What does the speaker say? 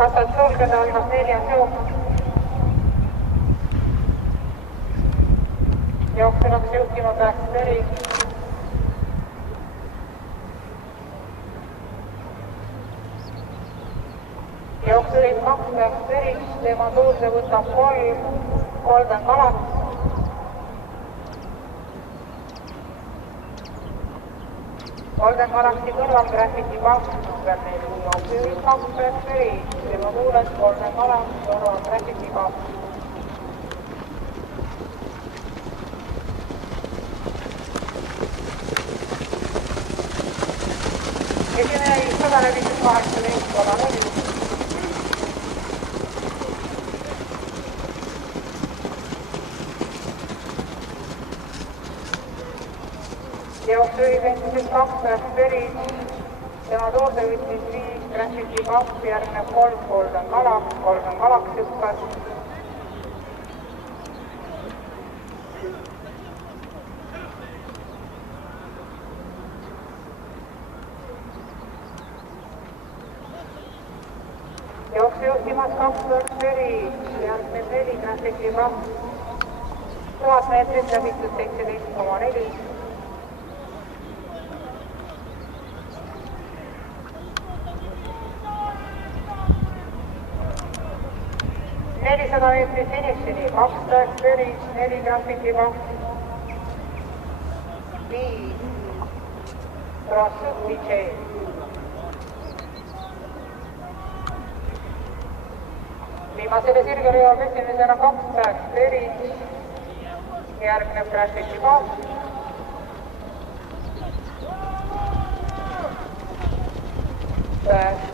kassad sulgeda, algas 4. jook. Jooksevaks juhtima päästis Eri. Jooksurid 2 päästis Eri, tema suurde võtab 3, Golden Galaxy. Golden Galaxy kõrval Graffiti 2 number 4, jooksurid 2 päästis Eri, tema suules Golden Galaxy kõrval Graffiti 2. Esimene 100 läbitud 18,4. Jooksujuhi pensisid 2 päästis Eri, tema toode võttis 5, Graffiti 2, järgneb 3, Golden Galaxy hüppas. Jooksujuhtimas 2 päästis Eri, järgneb 4, Graffiti 2, 1000 meetrit läbitud 17,4. 400 meetrit finišini, 2 päästis Eri, 4 Graffiti 2, 5 Rossuti J. Viimasele sirgerijoal esimesena 2 päästis Eri, järgneb Graffiti 2. Päästis